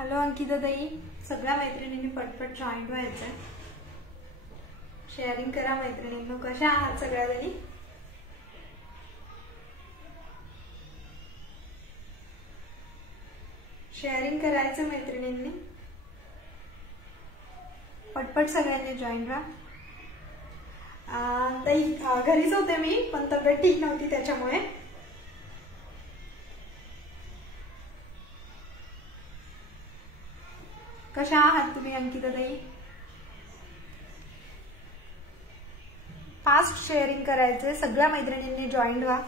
Hello Ankita ताई, सगळ्या मैत्रिणींनी पटपट जॉईंट व्हायचंय. शेअरिंग करा मैत्रिणींनो. कशा आहात सगळ्याजणी? शेअरिंग करायचं मैत्रिणींनी. पटपट सगळ्यांनी जॉईन व्हा. ताई घरीच होते मी, पण तब्येत ठीक नव्हती त्याच्यामुळे. कशा आहात तुम्ही अंकिता ताई? फास्ट शेअरिंग करायचे, सगळ्या मैत्रिणींनी जॉईन व्हा.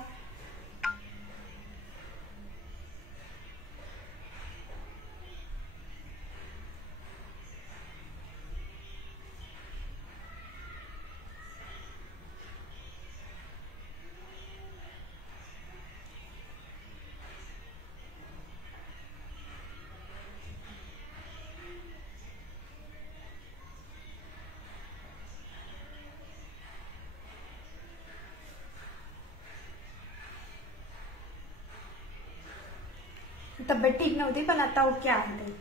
तब्येत ठीक नव्हती पण आता ओके आहे.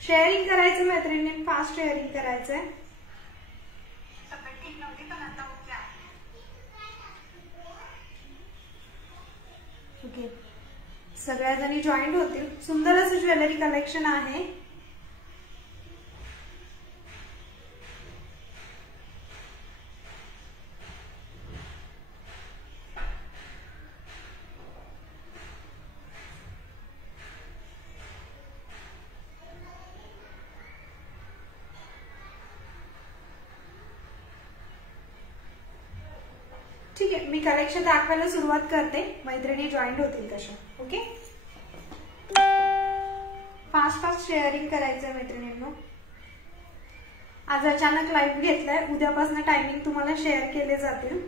शेअरिंग करायचं मैत्रिणींनी, फास्ट शेअरिंग करायचंय. तब्येत ठीक नव्हती पण आता ओके आहे. ओके, सगळ्याजणी जॉईंट होतील. सुंदर असं ज्वेलरी कलेक्शन आहे. ठीक आहे, मी कलेक्शन दाखवायला सुरुवात करते. मैत्रिणी जॉईंट होतील कशा. ओके, फास्ट शेअरिंग करायचंय मैत्रिणींनो. आज अचानक लाईव्ह घेतलाय, उद्यापासून टायमिंग तुम्हाला शेअर केले जातील.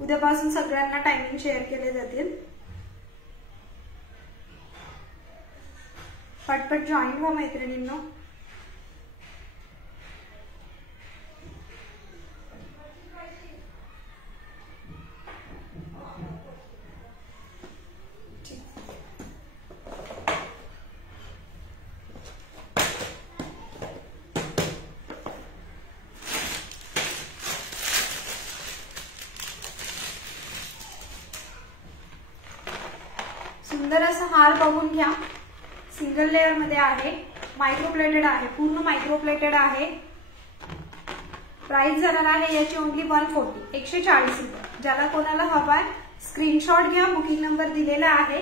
उद्यापासून सगळ्यांना टायमिंग शेअर केले जातील. पटपट जॉईन व्हा मैत्रिणींनो. सुंदर असा हार बघून घ्या. सिंगल लेअर मध्ये आहे, मायक्रोप्लेटेड आहे, पूर्ण मायक्रोप्लेटेड आहे. प्राइस जाणार आहे याची ओनली 140, 140 रुपये. ज्याला कोणाला हवाय स्क्रीनशॉट घ्या. बुकिंग नंबर दिलेला आहे,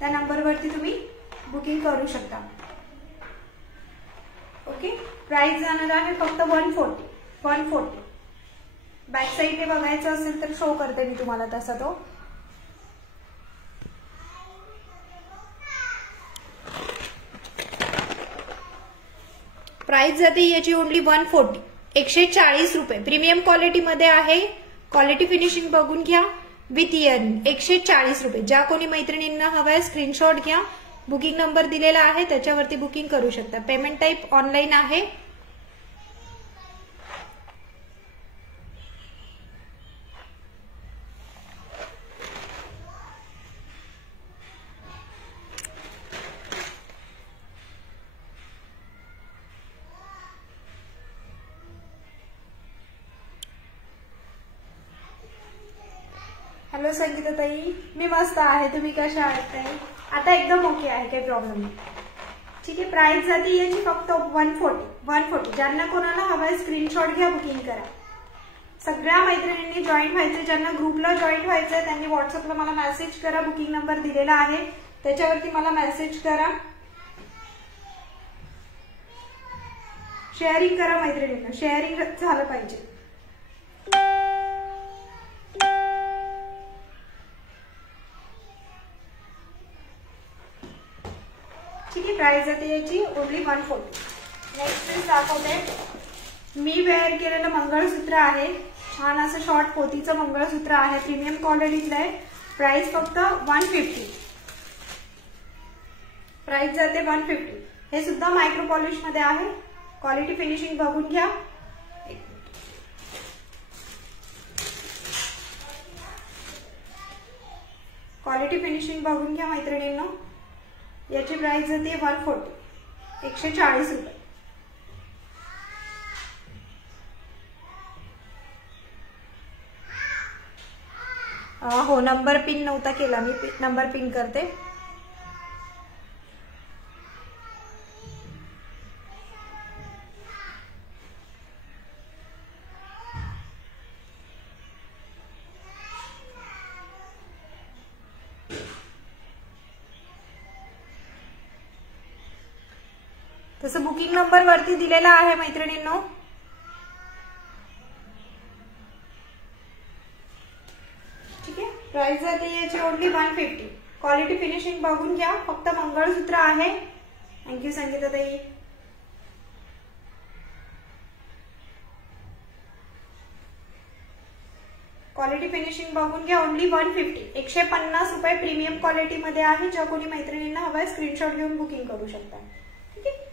त्या नंबरवरती तुम्ही बुकिंग करू शकता. ओके, प्राइस जाणार आहे फक्त 140. बॅक साईडने बघायचं असेल तर शो करते मी तुम्हाला तसा तो. प्राइस जाते याची ओनली 140, 140 रुपये. प्रीमियम क्वालिटी मध्ये आहे. क्वालिटी फिनिशिंग बघून घ्या. विथ इयरिंग 140 रुपये. ज्या कोणी मैत्रिणींना हवाय स्क्रीनशॉट घ्या. बुकिंग नंबर दिलेला आहे त्याच्यावरती बुकिंग करू शकता. पेमेंट टाइप ऑनलाईन आहे. हॅलो संगीता ताई, मी मस्त आहे. तुम्ही कशा आहात ताई? आता एकदम ओके आहे, काही प्रॉब्लेम नाही. ठीक आहे, प्राइस जाते याची फक्त 140. ज्यांना कोणाला हवाय स्क्रीनशॉट घ्या, बुकिंग करा. सगळ्या मैत्रिणींनी जॉईन व्हायचे. ज्यांना ग्रुपला जॉईन व्हायचंय त्यांनी व्हॉट्सअपला मला मेसेज करा. बुकिंग नंबर दिलेला आहे त्याच्यावरती मला मेसेज करा. शेअरिंग करा मैत्रिणींना, शेअरिंग झालं पाहिजे. ठीक आहे, प्राइस जाते याची ओनली 140. नेक्स्ट पीस दाखवते. मी वेअर केलेलं मंगळसूत्र आहे. छान असं शॉर्ट पोतीचं मंगळसूत्र आहे. प्रीमियम क्वालिटीतलं आहे. प्राइस फक्त 150. प्राइस जाते 150. हे सुद्धा मायक्रो पॉलिश मध्ये आहे. क्वालिटी फिनिशिंग बघून घ्या. क्वालिटी क्वालिटी फिनिशिंग बघून घ्या मैत्रिणींनो. याची प्राइस जाते 140, 140 रुपये. हो, नंबर पिन नव्हता केला मी, नंबर पिन करते. तसं बुकिंग नंबर वरती दिलेला आहे मैत्रिणींनो. ठीक आहे. प्राइस जाते याची ओनली 150. क्वालिटी फिनिशिंग बघून घ्या. फक्त मंगळसूत्र आहे. थँक्यू संगीता ताई. क्वालिटी फिनिशिंग बघून घ्या. ओनली 150, 150 रुपये. प्रीमियम क्वालिटी मध्ये आहे. ज्या कोणी मैत्रिणींना हवाय स्क्रीनशॉट घेऊन बुकिंग करू शकता. ठीक आहे.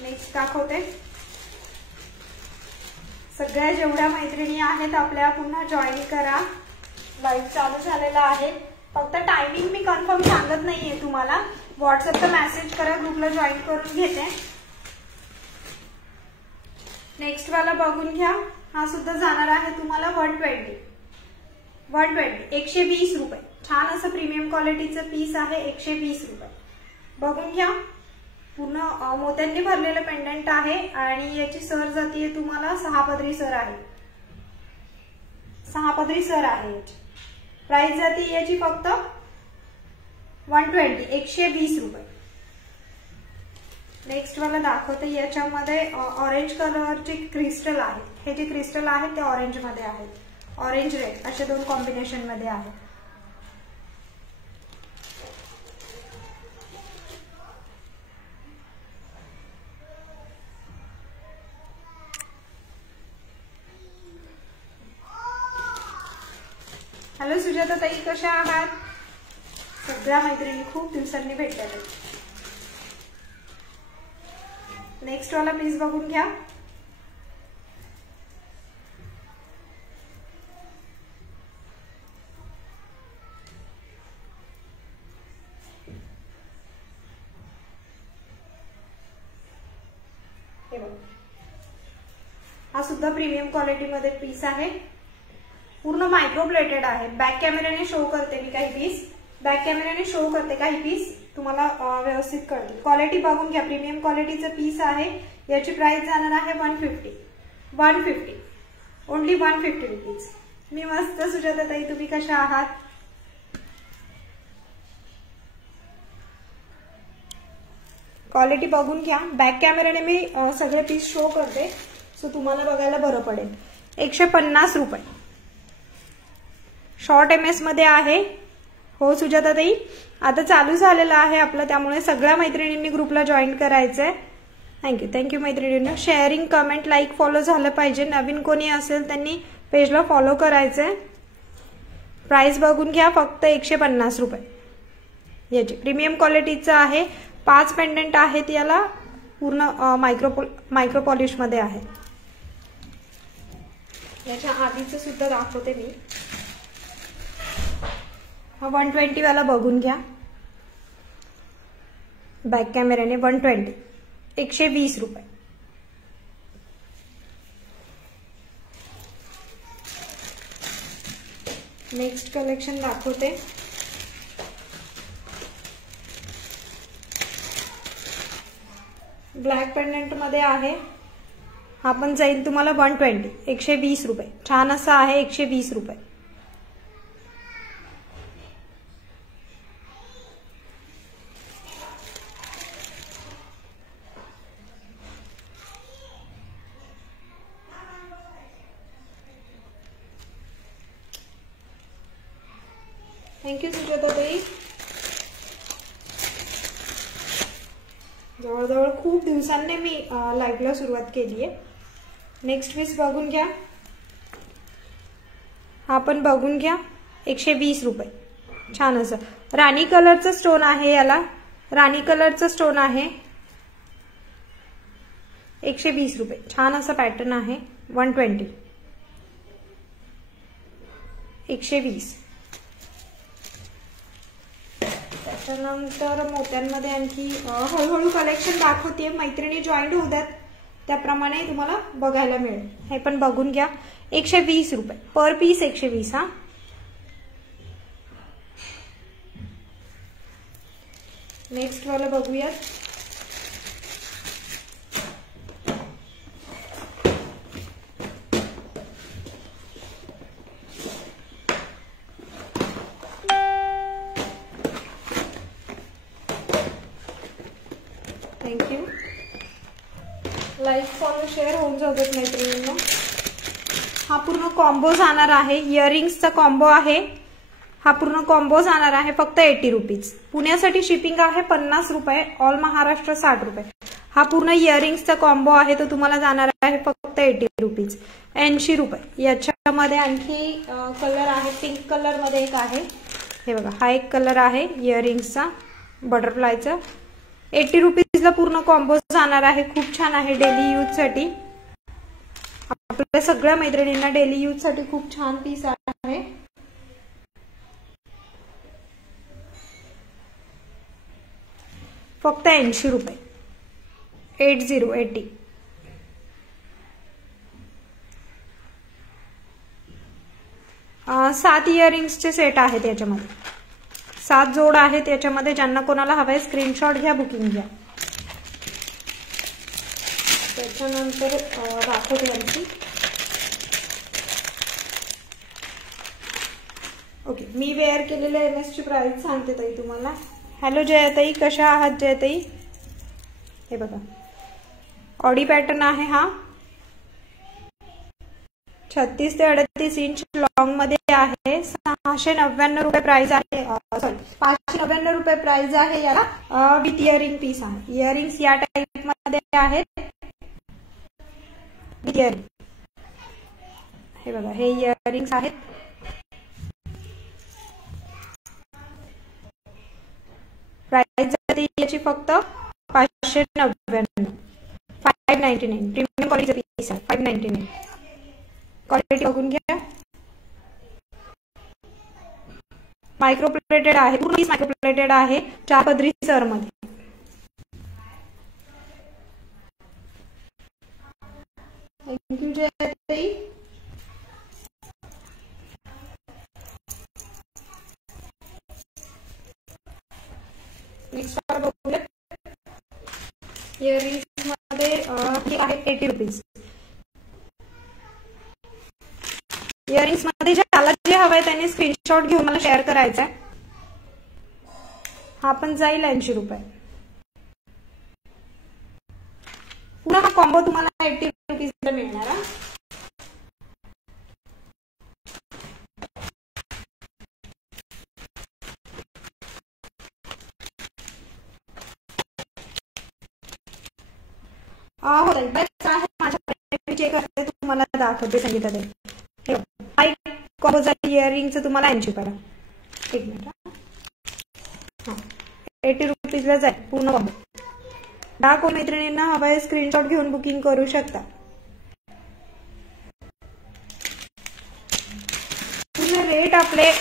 नेक्स्ट दाखवते. सगळ्या जेवढ्या मैत्रिणी आहेत आपल्या पुन्हा जॉईन करा. लाईव्ह चालू झालेला आहे. फक्त टायमिंग मी कन्फर्म सांगत नाहीये तुम्हाला. व्हॉट्सअपचा मेसेज करा, ग्रुपला जॉईन करून घेते. नेक्स्ट वाला बघून घ्या. हा सुद्धा जाणार आहे तुम्हाला 120, 120 रुपये. छान असं प्रीमियम क्वालिटीचं पीस आहे. 120 रुपये. बघून घ्या. पूर्ण मोत्यांनी भरलेलं पेंडंट आहे आणि याची सर जातीये तुम्हाला 6 पदरी सर आहे. 6 पदरी सर आहे याची. प्राइस जाती याची फक्त 120, 120 रुपये. नेक्स्ट वाला दाखवते. याच्यामध्ये ऑरेंज कलरचे क्रिस्टल आहे. हे जे क्रिस्टल आहे ते ऑरेंज मध्ये आहेत. ऑरेंज रेड असे 2 कॉम्बिनेशन मध्ये आहे. हॅलो सुजाता ताई, कशा आहात? सगळ्या मैत्रिणी खूप दिवसांनी भेटल्या. नेक्स्ट वाला प्लीज बघून घ्या. हे बघा. हा सुद्धा प्रीमियम क्वालिटी मध्ये पीस आहे. पूर्ण मायक्रो प्लेटेड आहे. बॅक कॅमेऱ्याने शो करते मी काही पीस. बॅक कॅमेऱ्याने शो करते काही पीस. तुम्हाला व्यवस्थित कळते. क्वालिटी बघून घ्या. प्रीमियम क्वालिटीचं पीस आहे. याची प्राइस जाणार आहे 150, 150. Only 150 rupees. मी मस्त सुजाता ताई, तुम्ही कशा आहात? क्वालिटी बघून घ्या. बॅक कॅमेऱ्याने मी सगळे पीस शो करते सो तुम्हाला बघायला बरं पडेल. 150 रुपये. शॉर्ट MS मध्ये आहे. हो सुजाता ताई, आता चालू झालेलं आहे आपलं, त्यामुळे सगळ्या मैत्रिणींनी ग्रुपला जॉईन करायचंय. थँक्यू मैत्रिणींना. शेअरिंग, कमेंट, लाईक, फॉलो झालं पाहिजे. नवीन कोणी असेल त्यांनी पेजला फॉलो करायचंय. प्राइस बघून घ्या. फक्त 150 रुपये. याची प्रीमियम क्वालिटीचं आहे. 5 पेंडंट आहेत. याला पूर्ण मायक्रो पॉलिश मध्ये आहे. याच्या आधीचं सुद्धा दाखवते मी. हा 120 वाला बघून घ्या. बॅक कॅमेऱ्याने 120, 120 रुपये. नेक्स्ट कलेक्शन दाखवते. ब्लॅक पेंडंट मध्ये आहे. हा पण जाईल तुम्हाला 120, 120 रुपये. छान असा आहे. 120 रुपये. थँक्यू सुजाता ताई. जवळजवळ खूप दिवसांनी मी लाईव्हला सुरुवात केली आहे. नेक्स्ट पीस बघून घ्या. हा पण बघून घ्या. 120 रुपये. छान असं राणी कलरचं स्टोन आहे. याला राणी कलरचं स्टोन आहे. 120 रुपये. छान असा पॅटर्न आहे. 120, 120. त्याच्यानंतर मोत्यांमध्ये आणखी हळूहळू कलेक्शन दाखवते, मैत्रिणी जॉईंट होऊ द्यात त्याप्रमाणे तुम्हाला बघायला मिळेल. हे पण बघून घ्या. 120 रुपये पर पीस, 120. हा, नेक्स्ट वाला बघूयात. थँक्यू. लाईक फॉलो शेअर होऊन जातात मैत्रिणींना. हा पूर्ण कॉम्बो जाणार आहे, इयरिंग्सचा कॉम्बो आहे. हा पूर्ण कॉम्बो जाणार आहे फक्त 80 रुपीज. पुण्यासाठी शिपिंग आहे 50 रुपये, ऑल महाराष्ट्र 60 रुपये. हा पूर्ण इयरिंग्सचा कॉम्बो आहे तो तुम्हाला जाणार आहे फक्त 80 रुपीज, 80 रुपये. याच्यामध्ये आणखी कलर आहे, पिंक कलर मध्ये एक आहे. हे बघा, हा एक कलर आहे इयरिंग्सचा बटरफ्लायचा. 80 रुपीजला पूर्ण कॉम्बो जाणार आहे. खूप छान आहे डेली यूज साठी. आपल्या सगळ्या मैत्रिणींना डेली यूज साठी खूप छान पीस आहे. फक्त 80 रुपये, 80. सात इयरिंग्सचे सेट आहेत याच्यामध्ये, 7 जोड आहेत याच्यामध्ये. ज्यांना कोणाला हवाय स्क्रीनशॉट घ्या, बुकिंग घ्या. त्याच्यानंतर दाखवते आणखी. ओके, मी वेअर केलेल्या MS ची प्राइस सांगते ताई तुम्हाला. हॅलो जयाताई, कशा आहात जयाताई? हे बघा, ऑडी पॅटर्न आहे हा. 36 ते 38 इंच लॉंग मध्ये आहे. 699 रुपये प्राइस आहे. सॉरी, 599 रुपये प्राइस आहे याला. विथ इयरिंग पीस आहे. इयरिंग्स या टाइप मध्ये आहेत. इयरिंग हे बघा, हे इयरिंग्स आहेत. प्राइस जाते याची फक्त 599, 599. प्रीमियम क्वालिटीचा पीस आहे, 599. क्वालिटी बघून घ्या. मायक्रोप्लेटेड आहे, पूर्ण पीस मायक्रोप्लेटेड आहे, 4 पदरी सर मध्ये. थँक्यू जयताई. नेक्स्ट बघूया. इयरिंग्स मध्ये आहे 80 रुपीज. इयरिंग्स मध्ये ज्याला जे हवंय त्यांनी स्क्रीनशॉट घेऊन मला शेअर करायचा आहे. हा पण जाईल 80 रुपये. पुन्हा हा कॉम्बो तुम्हाला 80 रुपीजला मिळणार. हो ताई, बस आहे माझ्या चेक करते, तुम्हाला दाखवते संगीता ताई. हाय कॉम्बोचा इयरिंगचं तुम्हाला 80 रुपये. एक मिनिट. हा, 80 रुपीजला जाईल पूर्ण कॉम्बो. 10 कोण मैत्रिणींना हवाय स्क्रीनशॉट घेऊन बुकिंग करू शकता. पूर्ण रेट आपले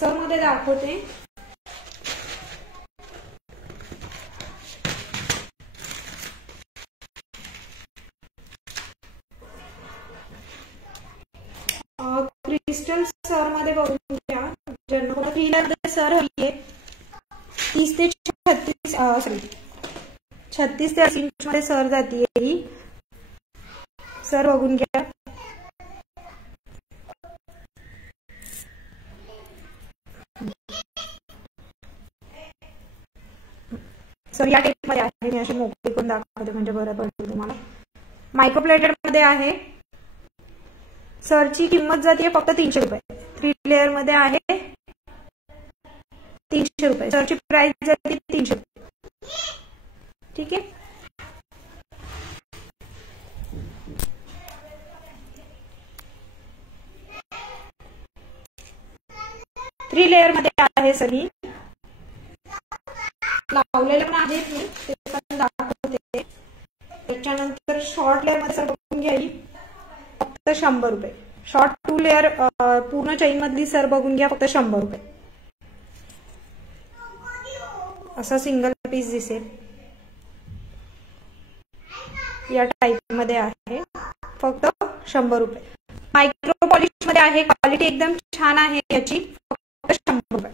सर मध्ये दाखवते. क्रिस्टल सर मध्ये बघून घ्या. ज्यांना 3 सर हवी आहे, 30 ते 36 ते 80 इंच मध्ये सर जाती ही. सर बघून घ्या. सर या टाइप मध्ये आहे. मी अशी मोकळी करून दाखवते म्हणजे बरं पडेल तुम्हाला. मायक्रोप्लेटेड मध्ये आहे. सरची किंमत जाते फक्त 300 रुपये. 3 लेअर मध्ये आहे 300 रुपये. सरची प्राइस जाते 300 रुपये. ठीक आहे. थ्री लेअर मध्ये आहे सगळी. लावलेले पण आहेत मी, ते पण दाखवते. त्याच्यानंतर शॉर्ट लेअर मध्ये सर बघून घ्यायची. फक्त 100 रुपये. शॉर्ट 2 लेअर पूर्ण चेन मधली सर बघून घ्या, फक्त 100 रुपये. असा सिंगल पीस दिसेल, या टाइप मध्ये आहे, फक्त 100 रुपये. मायक्रो पॉलिश मध्ये आहे, क्वालिटी एकदम छान आहे याची, फक्त 100 रुपये.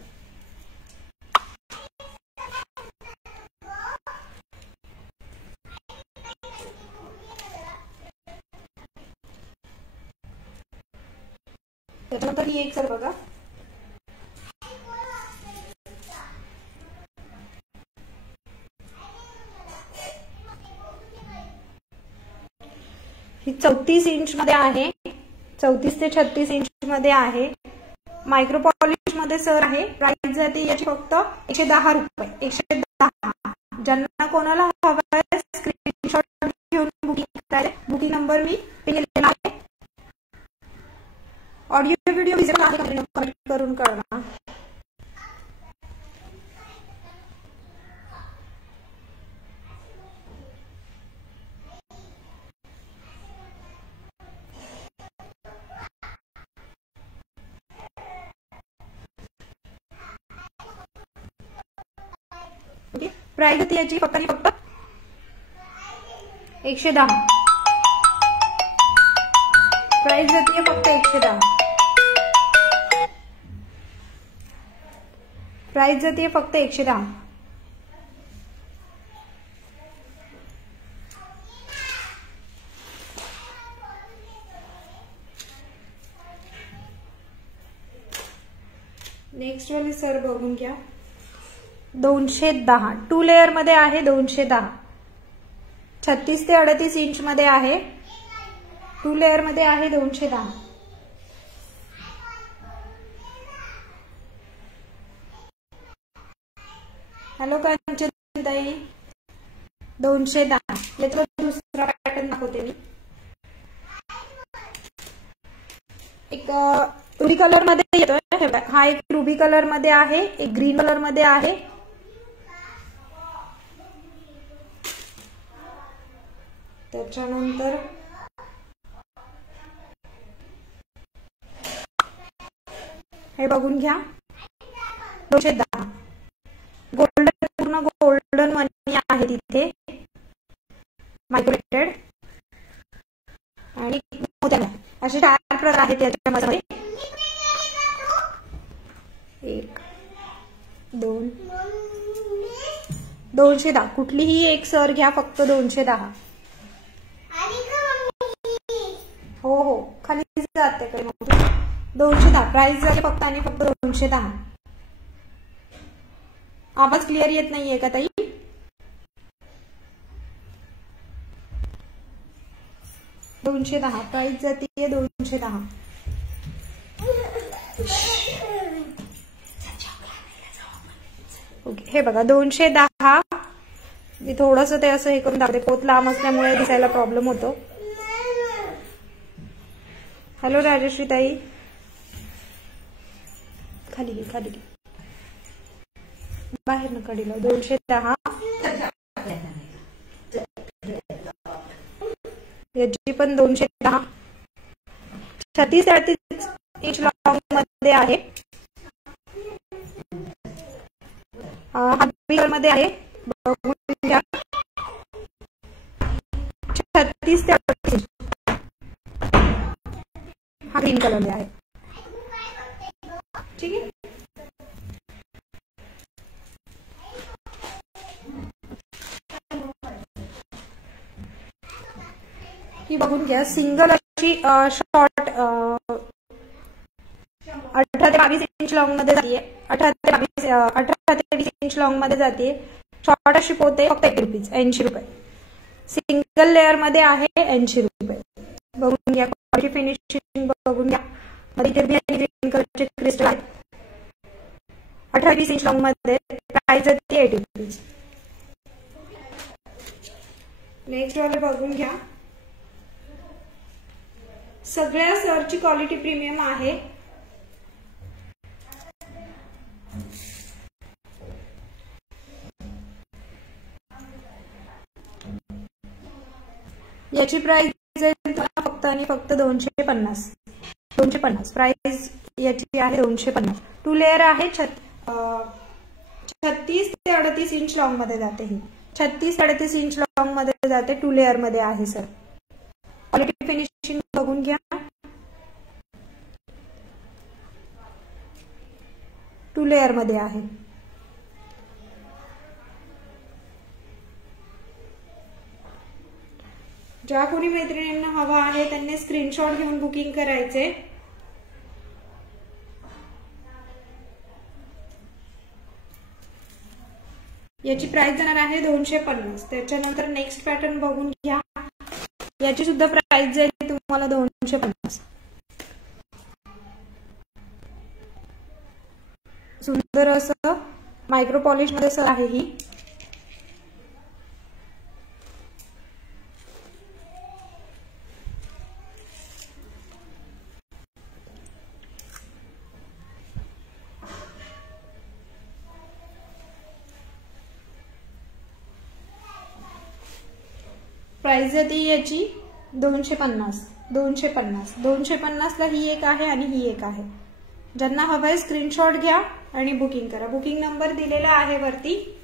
त्याच्यानंतर ही एक सर बघा, ही 34 इंच मध्ये आहे, 34 ते 36 इंच मध्ये आहे. मायक्रो पॉलिश मध्ये सर आहे. प्राइस जाते याची फक्त 110 रुपये. 110. ज्यांना कोणाला हवं आहे स्क्रीनशॉट घेऊन बुकिंग करायला. बुकिंग नंबर मी दिलेला आहे. ऑडिओ व्हिडिओ विजिबल आहे का कमेंट करून कळवा. प्राइस होती याची फक्त 110. प्राइस जाती फक्त 110. प्राइस जाती फक्त 110. नेक्स्ट वाली सर बघून घ्या, 210. 2 लेअर मध्ये आहे, 210. 36 ते 38 इंच मध्ये आहे, 2 लेअर मध्ये आहे, 210. हॅलो कांचनताई, 210. याचा दुसरा पॅटर्न दाखवते मी. एक रुबी कलर मध्ये येतोय, हा एक रुबी कलर मध्ये आहे, एक ग्रीन कलर मध्ये आहे. त्याच्यानंतर हे बघून घ्या, 210. गोल्डन, पूर्ण गोल्डन मनी आहे तिथे, मायक्रोलेटेड आणि मोत्या. असे 4 प्रकार आहेत त्याच्यामध्ये. 1 2 210. कुठलीही एक सर घ्या, फक्त 210. हो हो, खाली जाते काही 210. प्राइस झाली फक्त आणि फक्त 210. आवाज क्लिअर येत नाहीये का ताई? $210. प्राइस जाती 210. ओके, हे बघा 210. मी थोडस ते असं हे करून दाखवते, पोत लांब असल्यामुळे दिसायला प्रॉब्लेम होतो. हॅलो राजश्री ताई, खाली घे, खाली घे, बाहेर न कडीला. 210. याची पण 210. 36 ते 38 इंच लॉंग मध्ये आहे. हा बिगर मध्ये आहे, बघून घ्या. 36 ते 38 इंच. हा ग्रीन कलर में आहे, ठीक आहे. ही बघून घ्या, सिंगल अशी शॉर्ट 18 ते 22 इंच लॉंग मध्ये जाते. 18 ते 20 इंच लॉंग मध्ये जाते. शॉर्ट अशी पोते, फक्त 1 रुपीज, 80 रुपये. सिंगल लेअर मध्ये आहे, 80 रुपये. बघून घ्या, क्वालिटी फिनिशिंग बघून घ्या. मध्ये ग्रीन कलरचे क्रिस्टल आहेत. 18-20 इंच लॉंग मध्ये. प्राइस जाते 80 रुपीज. नेक्स्ट वाले बघून घ्या. सगळ्या सरची क्वालिटी प्रीमियम आहे. याची प्राइस जाईल फक्त फक्त आणि फक्त 250. 250 प्राइस याची आहे 250. 2 लेअर आहे. 36 ते 38 इंच लॉंग मध्ये जाते ही. 36 ते 38 इंच लॉंग मध्ये जाते. 2 लेअर मध्ये आहे सर. क्वालिटी फिनिशिंग बघून घ्या. 2 लेअर मध्ये आहे. ज्या कोणी मैत्रिणींना हवा आहे त्यांनी स्क्रीनशॉट घेऊन बुकिंग करायचे. याची प्राइस जाणार आहे 250. त्याच्यानंतर नेक्स्ट पॅटर्न बघून घ्या. याची सुद्धा प्राइस जाईल तुम्हाला 250. सुंदर असं मायक्रो पॉलिश मध्ये सर आहे ही. प्राइस जाते याची 250. 250 ला ही एक आहे आणि ही एक आहे. ज्यांना हवाय स्क्रीनशॉट घ्या आणि बुकिंग करा. बुकिंग नंबर दिलेला आहे वरती.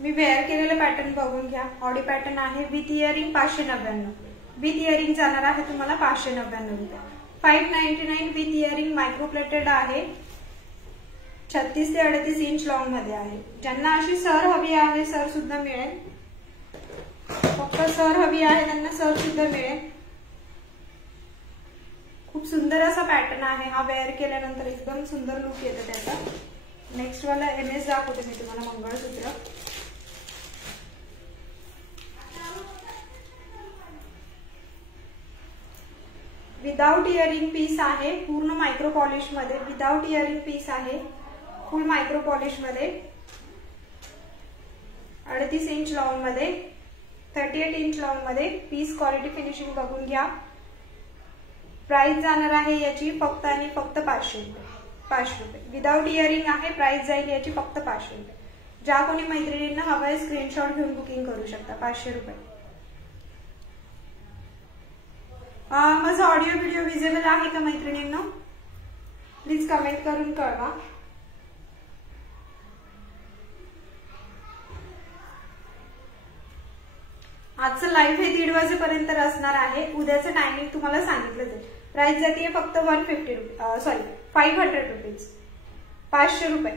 मी वेअर केलेलं पॅटर्न बघून घ्या. ऑडी पॅटर्न आहे. With earring 599. विथ इयरिंग जाणार आहे तुम्हाला 599 रुपये. 599 विथ इयरिंग. मायक्रोप्लेटेड आहे. 36 ते 38 इंच लॉंग मध्ये आहे. ज्यांना अशी सर हवी आहे सर सुद्धा मिळेल. फक्त सर हवी आहे त्यांना सर सुद्धा मिळेल. खूप सुंदर असा पॅटर्न आहे हा. वेअर केल्यानंतर एकदम सुंदर लुक येतो त्याचा. नेक्स्ट वाला MS दाखवते मी तुम्हाला. मंगळसूत्र विदाउट इयरिंग पीस आहे. पूर्ण मायक्रो पॉलिश मध्ये. विदाउट इयरिंग पीस आहे. फुल मायक्रो पॉलिश मध्ये. 38 इंच लॉंग मध्ये. 38 इंच लॉंग मध्ये. पीस क्वालिटी फिनिशिंग बघून घ्या. प्राइस जाणार आहे याची फक्त आणि फक्त 500 रुपये. 500 रुपये. विदाउट इयरिंग आहे. प्राइस जाईल याची फक्त 500 रुपये. ज्या कोणी मैत्रिणींना हवाय स्क्रीनशॉट घेऊन बुकिंग करू शकता. 500 रुपये. माझा ऑडिओ व्हिडिओ विजिबल आहे का मैत्रिणींना? प्लीज कमेंट करून कळवा. आजचं लाईव्ह हे 1:30 वाजेपर्यंत असणार आहे. उद्याचं टायमिंग तुम्हाला सांगितलं जाईल. प्राइस जाते फक्त 500 रुपीज. 500 रुपये.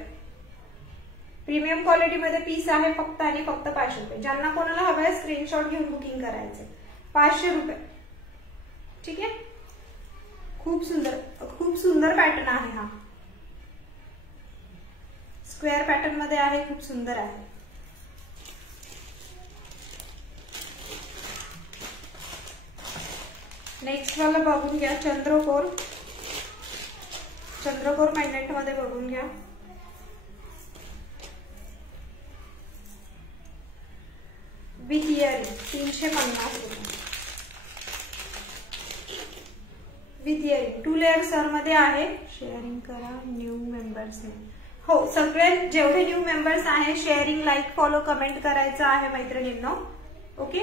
प्रीमियम क्वालिटी मध्ये पीस आहे फक्त आणि फक्त 500 रुपये. ज्यांना कोणाला हवंय स्क्रीनशॉट घेऊन बुकिंग करायचे. 500 रुपये. ठीक आहे. खूप सुंदर पॅटर्न आहे हा. स्क्वेअर पॅटर्न मध्ये आहे. खूप सुंदर आहे. नेक्स्ट वाला बघून घ्या. चंद्रकोर मॅग्नेट मध्ये बघून घ्या. विथ इयरिंग 350 रुपये. विथ इयरिंग 2 लेअर सर मध्ये आहे. शेअरिंग करा. न्यू मेंबर्स हो सगळे जेवढे न्यू मेंबर्स आहे शेअरिंग लाईक फॉलो कमेंट करायचं आहे मैत्रिणींनो. ओके.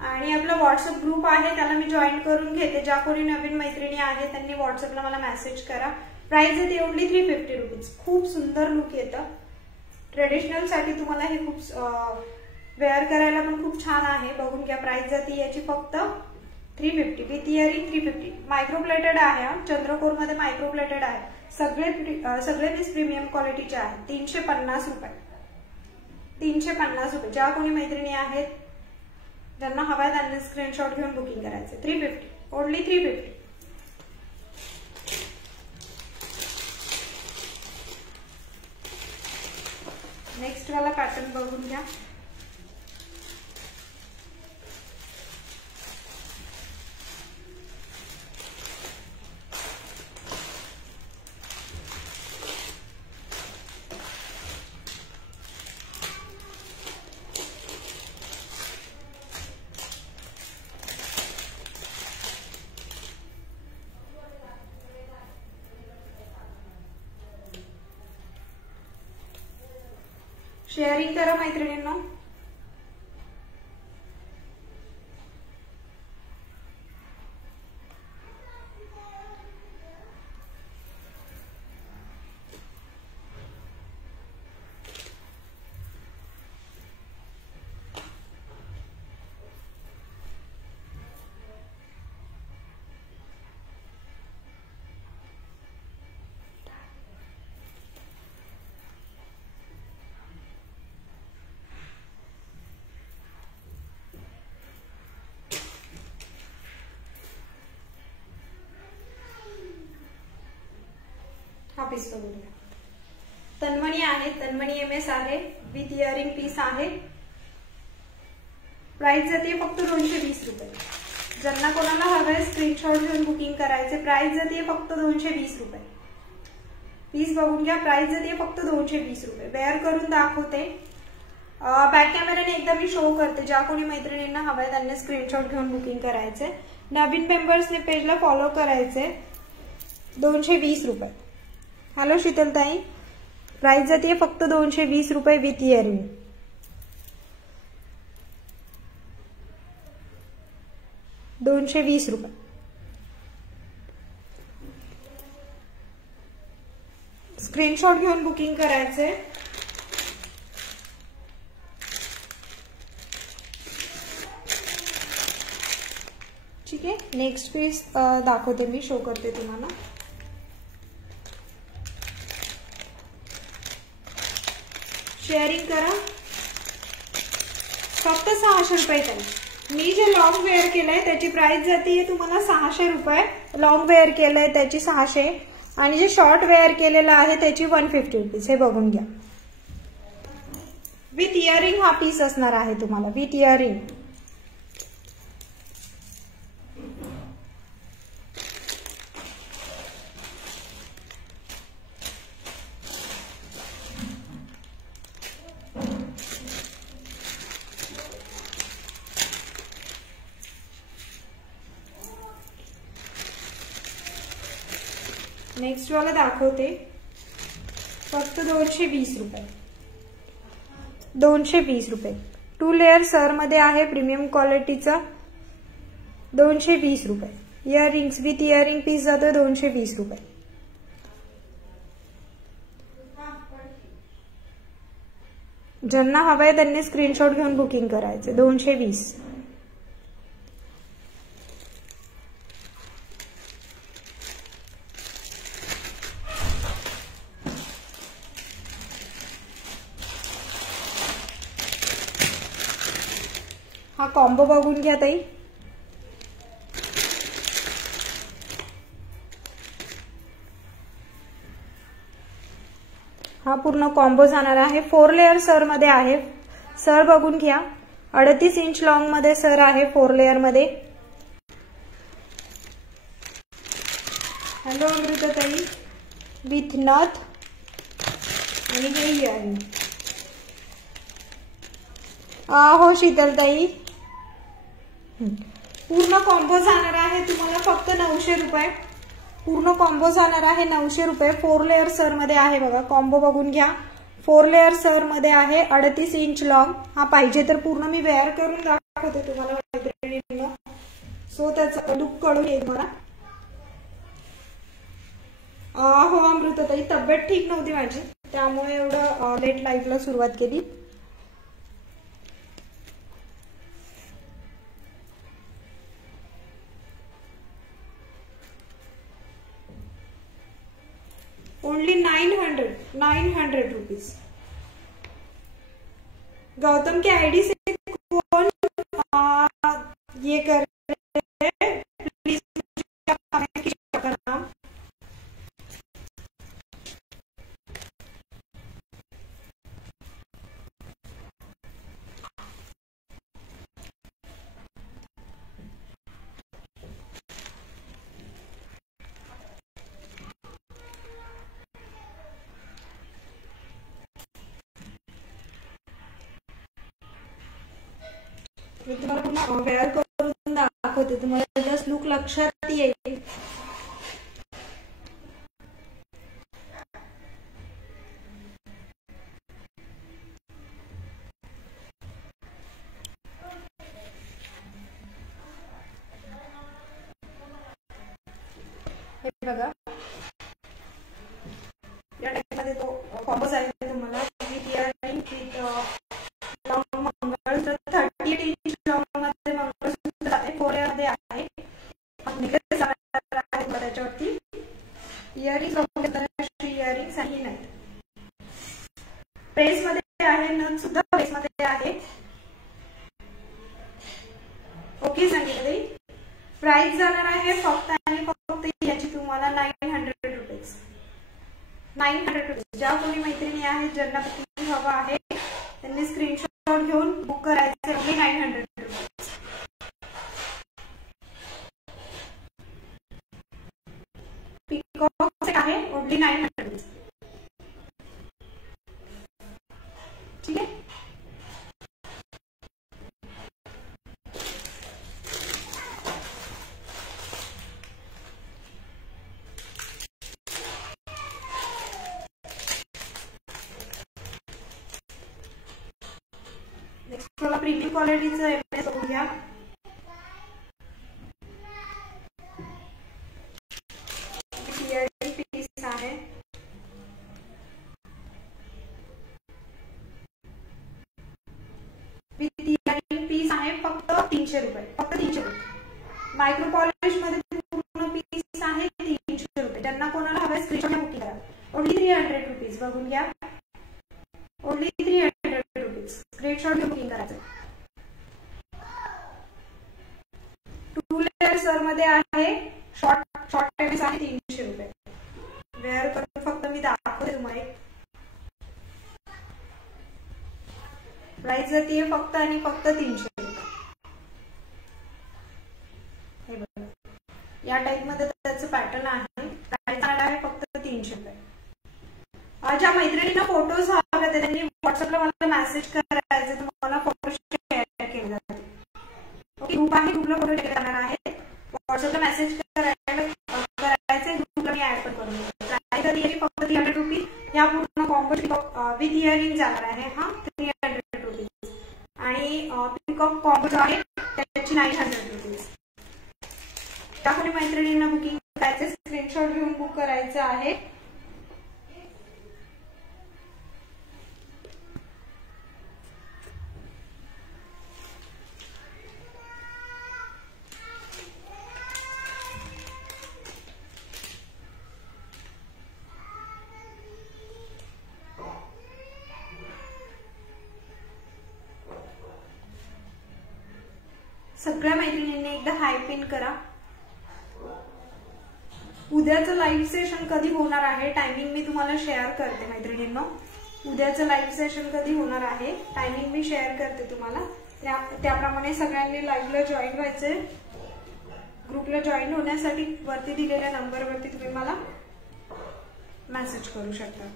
आणि आपला व्हॉट्सअप ग्रुप आहे त्याला मी जॉईन करून घेते. ज्या कोणी नवीन मैत्रिणी आहे त्यांनी व्हॉट्सअपला मला मेसेज करा. प्राइस आहे ओनली 350 रुपीज. खूप सुंदर लुक येतं. ट्रेडिशनल साठी तुम्हाला हे खूप वेअर करायला पण खूप छान आहे. बघून घ्या. प्राइस जाते याची फक्त 350. With earring 350. मायक्रोप्लेटेड आहे. चंद्रकोर मध्ये मायक्रोप्लेटेड आहे. सगळे पीस प्रीमियम क्वालिटीचे आहेत. 350 रुपये. 350 रुपये. ज्या कोणी मैत्रिणी आहेत ज्यांना हवाय त्यांनी स्क्रीनशॉट घेऊन बुकिंग करायचे. 350. ओनली 350. नेक्स्ट वाला पॅटर्न बघून घ्या. शेअरिंग करा मैत्रिणींनो. हा पीस बघून घ्या. तन्मणी आहे, तन्मणी MS आहे, विथ इयरिंग पीस आहे. प्राइस जाते फक्त 220 रुपये. ज्यांना कोणाला हवे स्क्रीनशॉट घेऊन बुकिंग करायचे. प्राइस जाते फक्त 220 रुपये. पीस बघून घ्या. प्राइस जाते फक्त 220 रुपये. वेअर करून दाखवते. बॅक कॅमेराने एकदा मी शो करते. ज्या कोणी मैत्रिणींना हवंय त्यांनी स्क्रीनशॉट घेऊन बुकिंग करायचे. नवीन मेंबर्सने पेजला फॉलो करायचे. 220 रुपये. हॅलो शीतलताई, प्राइस जाते फक्त 220 रुपये विथ इयरिंग. ₹220. स्क्रीनशॉट घेऊन बुकिंग करायचे. ठीक आहे. नेक्स्ट पीस दाखवते मी, शो करते तुम्हाला. शेअरिंग करा. फक्त 600 रुपये ताई. मी जे लॉंग वेअर केलंय त्याची प्राइस जाते तुम्हाला 600 रुपये. लॉंग वेअर केलंय त्याची 600 आणि जे शॉर्ट वेअर केलेलं आहे त्याची 150 रुपीज. हे बघून घ्या. विथ इयरिंग हा पीस असणार आहे तुम्हाला, विथ इयरिंग. नेक्स्ट वाला दाखवते. फक्त 220 रुपये. 220 रुपये. 2 लेअर सर मध्ये आहे, प्रीमियम क्वालिटीचा. 220 रुपये. इयरिंग्स विथ इयरिंग पीस जातो 220 रुपये. ज्यांना हवंय त्यांनी स्क्रीनशॉट घेऊन बुकिंग करायचे. 220. हा कॉम्बो बघून घ्या ताई. हा पूर्ण कॉम्बो जाणार आहे. 4 लेअर सर मध्ये आहे. सर बघून घ्या. 38 इंच लॉंग मध्ये सर आहे 4 लेअर मध्ये. हॅलो अमृताताई, विथ नथ आणि हे इयरिंग. हो शीतलताई, पूर्ण कॉम्बो जाणार आहे तुम्हाला फक्त 900 रुपये. पूर्ण कॉम्बो जाणार आहे 900 रुपये. 4 लेअर सर मध्ये आहे बघा. कॉम्बो बघून घ्या. 4 लेअर सर मध्ये आहे. 38 इंच लॉंग. हा पाहिजे तर पूर्ण मी वेअर करून दाखवते तुम्हाला, सो त्याचा लुक कळून येईल मला. हो अमृताताई, तब्येत ठीक नव्हती माझी, त्यामुळे एवढं लेट लाईव्हला सुरुवात केली. Only 900 rupees. गौतम के आईडी से कौन ये कर रहे हैं, प्लीज कमेंट कीजिए आपका नाम. मी तुम्हाला पुन्हा वेअर करून दाखवते, तुम्हाला जस्ट लुक लक्षात येईल. प्रेस मध्ये आहे, नथ सुद्धा प्रेस मध्ये आहे. ओके सांगितलं. प्राइस जाणार आहे फक्त आणि फक्त याची तुम्हाला 900 रुपीज. 900 रुपीज. ज्या कोणी मैत्रिणी आहेत ज्यांना बुकिंग हवं आहे त्यांनी स्क्रीनशॉट घेऊन बुक करायचं. Only 900 rupees. पिकॉक सेट आहे ओनली 900 रुपीज. ठीक आहे. नेक्स्ट मला प्रीमियम क्वालिटीचं एमएस बघूया. पीस आहे. पीस आहे फक्त 300 रुपये. फक्त 300 रुपये. मायक्रो पॉलिश मध्ये पूर्ण पीस आहे 300 रुपये. ज्यांना कोणाला हवं स्क्रीनशॉट बुकिंग करा. Only 300 rupees. बघून घ्या. Only 300 rupees. स्क्रीनशॉट घेऊन बुकिंग करायचं. 2 लेयर सर मध्ये आहे. शॉर्ट टेनिस आहे 300 रुपये. वेअर करून फक्त मी दाखवते तुम्हाला. प्राइस जाते फक्त आणि फक्त 300 रुपये. हे बघा या टाइप मध्ये त्याचं पॅटर्न आहे. प्राइस आहे फक्त 300 रुपये. ज्या मैत्रिणींना फोटोज हवे त्यांनी व्हॉट्सअपला मला मेसेज करायचे. तुम्हाला फोटो शेअर केले जाते. ओके. ग्रुप आहे. ग्रुपला फोटो शेअर करणार आहे. व्हॉट्सअपला मेसेज करायचे. ग्रुपला मी ऍड पण करून देते. प्राइस आहे फक्त 300 रुपये. या पूर्ण कॉम्बो विथ इयरिंग जाणार आहे. हा 300 रुपीज. आणि पिकअप कॉम्बो जो आहे त्याची 900 रुपीज. त्या कोणी मैत्रिणींना बुकिंग करायचे स्क्रीनशॉट घेऊन बुक करायचं आहे. सगळ्या मैत्रिणींनी एकदा हाय पिन करा. उद्याचं लाईव्ह सेशन कधी होणार आहे टायमिंग मी तुम्हाला शेअर करते मैत्रिणींनो. उद्याचं लाईव्ह सेशन कधी होणार आहे टायमिंग मी शेअर करते तुम्हाला. त्याप्रमाणे सगळ्यांनी लाईव्हला जॉईन व्हायचे. ग्रुपला जॉईन होण्यासाठी वरती दिलेल्या नंबरवरती तुम्ही मला मेसेज करू शकता.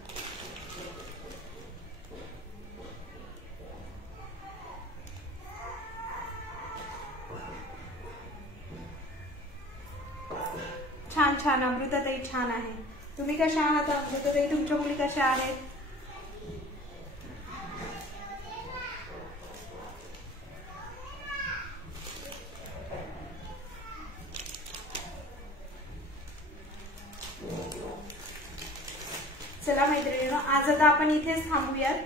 छान छान. अमृताताई छान आहे. तुम्ही कशा आहात अमृताताई? तुमच्या मुली कशा आहेत? चला मैत्रिणींनो आज आता आपण इथेच थांबूयात.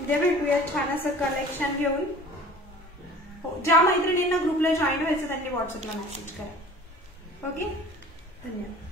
उद्या भेटूयात छान असं कलेक्शन घेऊन. हो. ज्या मैत्रिणींना ग्रुपला जॉईन व्हायचं त्यांनी व्हॉट्सअपला मेसेज करा. ओके. धन्यवाद.